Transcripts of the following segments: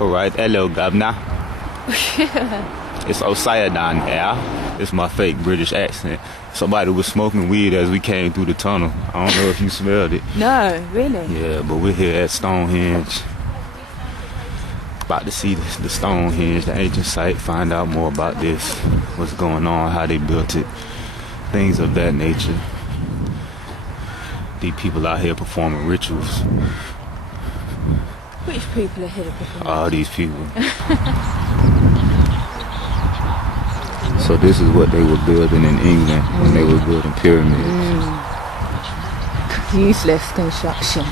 Alright, hello governor. It's Osaya down here. It's my fake British accent. Somebody was smoking weed as we came through the tunnel. I don't know if you smelled it. No, really? Yeah, but we're here at Stonehenge. About to see the Stonehenge, the ancient site, find out more about this, what's going on, how they built it, things of that nature. These people out here performing rituals. Which people are here performing? All these people. So this is what they were building in England when they were building pyramids. Useless construction.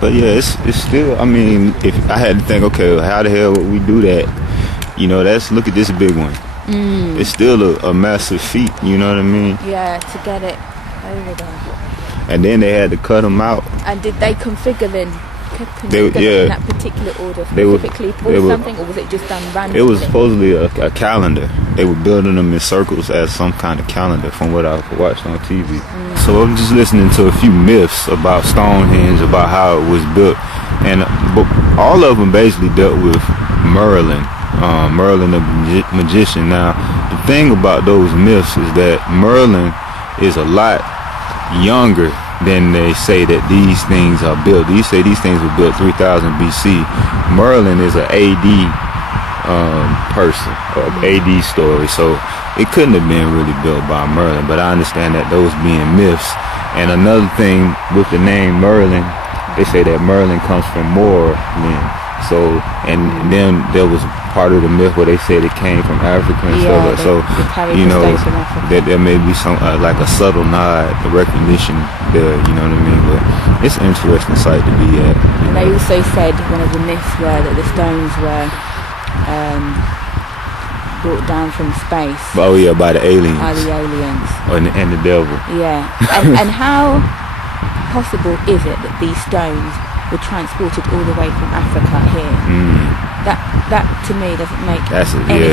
But yeah, it's still, I mean, if I had to think, okay, how the hell would we do that? You know, look at this big one. It's still a massive feat, you know what I mean? Yeah, to get it over there. And then they had to cut them out. And did they configure them in that particular order specifically for something, or was it just done randomly? It was supposedly a calendar. They were building them in circles as some kind of calendar from what I watched on TV. So I'm just listening to a few myths about Stonehenge, about how it was built. And all of them basically dealt with Merlin. Merlin the magician. Now, the thing about those myths is that Merlin is a lot younger than they say that these things are built. These say these things were built 3000 BC. Merlin is an AD person, or AD story, so it couldn't have been really built by Merlin, but I understand that those being myths. And another thing with the name Merlin, they say that Merlin comes from Moorland. So, and then there was part of the myth where they said it came from Africa and stuff. So, you know, that there may be some like a subtle nod, a recognition there. You know what I mean? But it's an interesting site to be at. And they also said one of the myths were that the stones were brought down from space. Oh yeah, by the aliens. By the aliens. And the devil. Yeah. And how possible is it that these stones were transported all the way from Africa here? That to me doesn't make any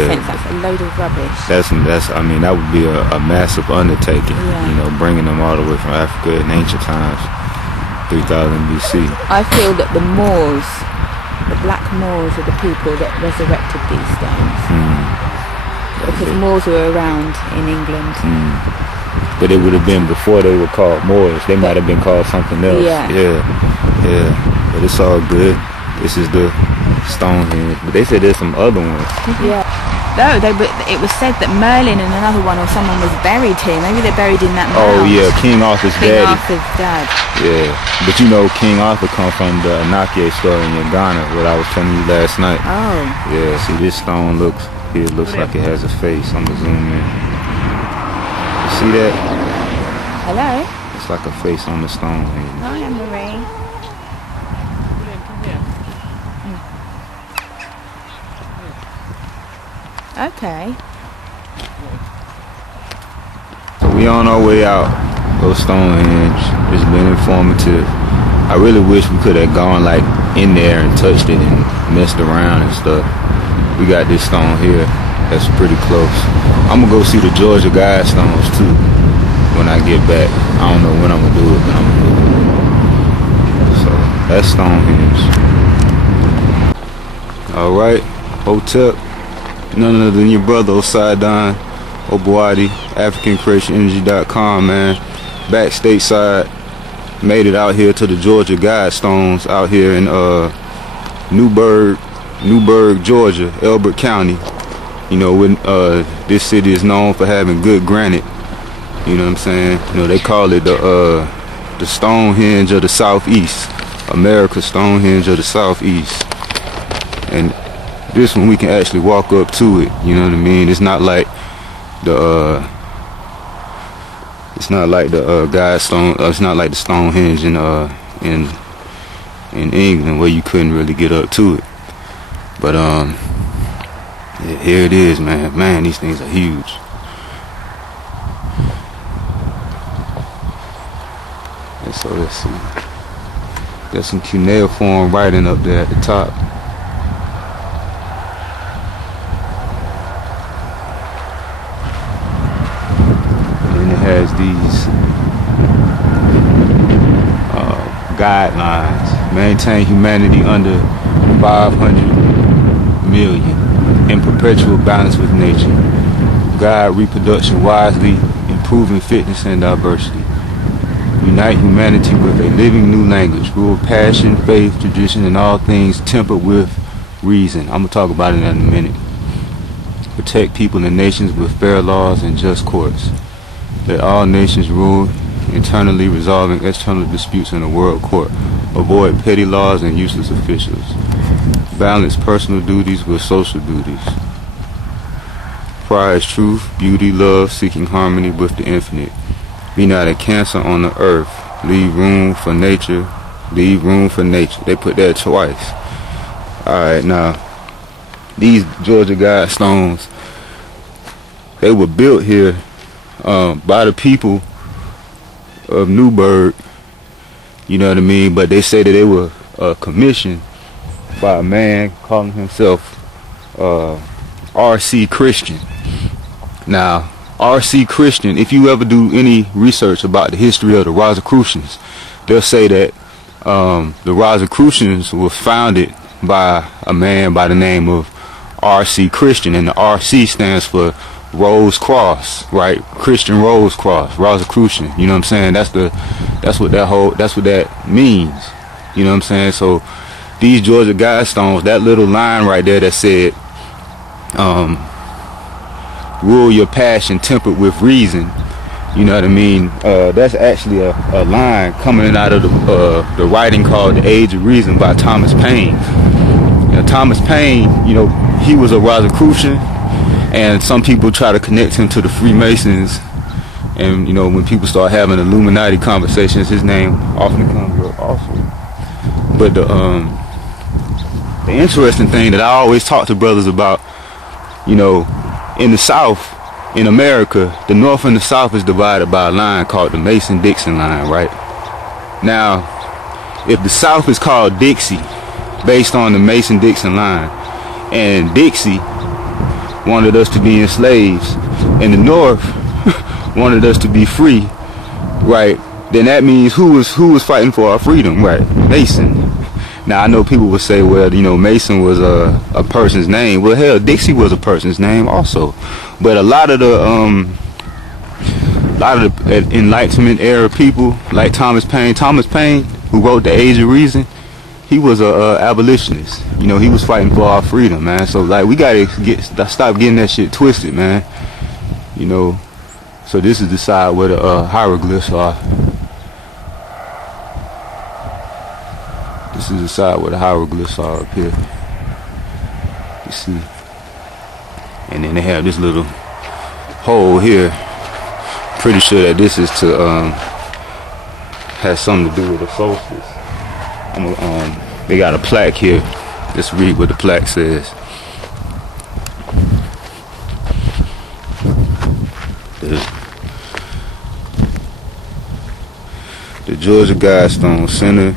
sense. That's a load of rubbish. That's I mean, that would be a massive undertaking. Yeah. You know, bringing them all the way from Africa in ancient times, 3000 BC. I feel that the Moors, the black Moors, are the people that resurrected these stones. Because Moors were around in England. But it would have been before they were called Moors. They might have been called something else. Yeah. But it's all good. This is the Stonehenge. But they said there's some other ones. Yeah. No, it was said that Merlin and another one or someone was buried here. Maybe they're buried in that mound. Oh yeah, King Arthur's King Arthur's dad. Yeah. But you know, King Arthur comes from the Anake story in Ghana, what I was telling you last night. Oh. Yeah, see this stone looks like it has a face. I'm gonna zoom in. You see that? Hello? It's like a face on the stone. Hi, Anne-Marie. Okay. So we on our way out of Stonehenge. It's been informative. I really wish we could have gone like in there and touched it and messed around and stuff. We got this stone here that's pretty close. I'm gonna go see the Georgia Guidestones too when I get back. I don't know when I'm gonna do it, but I'm gonna do it. So that's Stonehenge. Alright, Hotep. None other than your brother Osai Obuadi, AfricanCreationEnergy.com, man. Back stateside. Made it out here to the Georgia Guidestones out here in Nu-berg, Georgia, Elbert County. You know, when this city is known for having good granite. You know what I'm saying? You know, they call it the Stonehenge of the Southeast. America's Stonehenge of the Southeast. And this one we can actually walk up to it, you know what I mean? It's not like the Guidestone, it's not like the Stonehenge in England where you couldn't really get up to it. But yeah, here it is, man. Man, these things are huge. And so let's see. Got some cuneiform writing up there at the top. Has these guidelines maintain humanity under 500 million in perpetual balance with nature, guide reproduction wisely, improving fitness and diversity, unite humanity with a living new language, rule passion, faith, tradition, and all things tempered with reason. I'm going to talk about it in a minute. Protect people and nations with fair laws and just courts. Let all nations rule internally, resolving external disputes in a world court. Avoid petty laws and useless officials. Balance personal duties with social duties. Prize truth, beauty, love, seeking harmony with the infinite. Be not a cancer on the earth. Leave room for nature. Leave room for nature. They put that twice. Alright, now, these Georgia Guidestones, they were built here by the people of Nu-berg, you know what I mean? But they say that they were commissioned by a man calling himself R.C. Christian. Now, R.C. Christian, if you ever do any research about the history of the Rosicrucians, they'll say that the Rosicrucians were founded by a man by the name of R.C. Christian, and the R.C. stands for Rose Cross, right? Christian Rose Cross, Rosicrucian. You know what I'm saying? That's what that means. You know what I'm saying? So these Georgia Guidestones, that little line right there that said, rule your passion tempered with reason. You know what I mean? That's actually a line coming out of the writing called The Age of Reason by Thomas Paine. You know, Thomas Paine, you know, he was a Rosicrucian, and some people try to connect him to the Freemasons. And you know, when people start having Illuminati conversations, his name often comes up also. But the interesting thing that I always talk to brothers about, you know, in the South, in America, the North and the South is divided by a line called the Mason-Dixon line, right? Now, if the South is called Dixie, based on the Mason-Dixon line, and Dixie wanted us to be enslaved, and the North wanted us to be free, right? Then that means who was fighting for our freedom, right? Mason. Now I know people would say, well, you know, Mason was a person's name. Well, hell, Dixie was a person's name also. But a lot of the Enlightenment era people, like Thomas Paine, who wrote The Age of Reason, he was a abolitionist. You know, he was fighting for our freedom, man. So like, we gotta stop getting that shit twisted, man. You know. So this is the side where the hieroglyphs are. This is the side where the hieroglyphs are up here. You see. And then they have this little hole here. Pretty sure that this is to has something to do with the solstice. They got a plaque here. Let's read what the plaque says. The Georgia Guidestones Center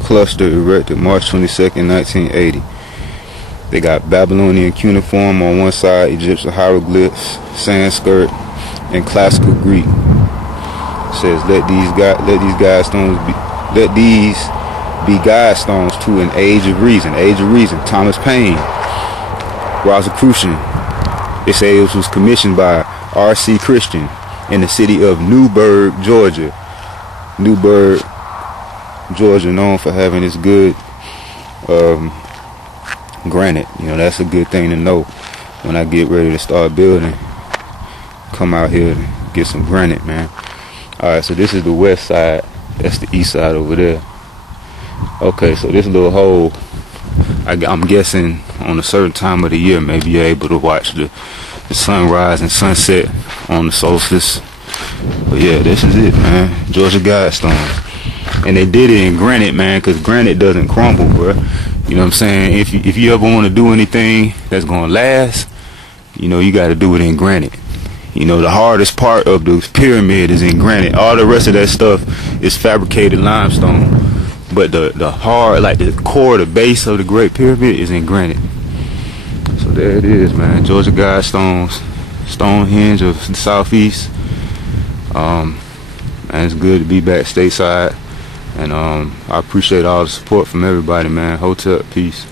cluster erected March 22nd, 1980. They got Babylonian cuneiform on one side, Egyptian hieroglyphs, Sanskrit, and classical Greek. It says, let these be guidestones to an age of reason. Age of Reason. Thomas Paine, Rosicrucian. It says it was commissioned by R.C. Christian in the city of Nu-berg, Georgia. Nu-berg, Georgia, known for having this good granite. You know, that's a good thing to know when I get ready to start building. Come out here to get some granite, man. Alright, so this is the west side. That's the east side over there. Okay, so this little hole, I'm guessing on a certain time of the year, maybe you're able to watch the sunrise and sunset on the solstice. But yeah, this is it, man. Georgia Guidestones. And they did it in granite, man, because granite doesn't crumble, bro. You know what I'm saying? If you ever want to do anything that's going to last, you know, you got to do it in granite. You know, the hardest part of the pyramid is in granite. All the rest of that stuff is fabricated limestone. But the hard, like the core, the base of the Great Pyramid is in granite. So there it is, man. Georgia Guidestones, Stonehenge of the Southeast. And it's good to be back stateside. And I appreciate all the support from everybody, man. Hotep, peace.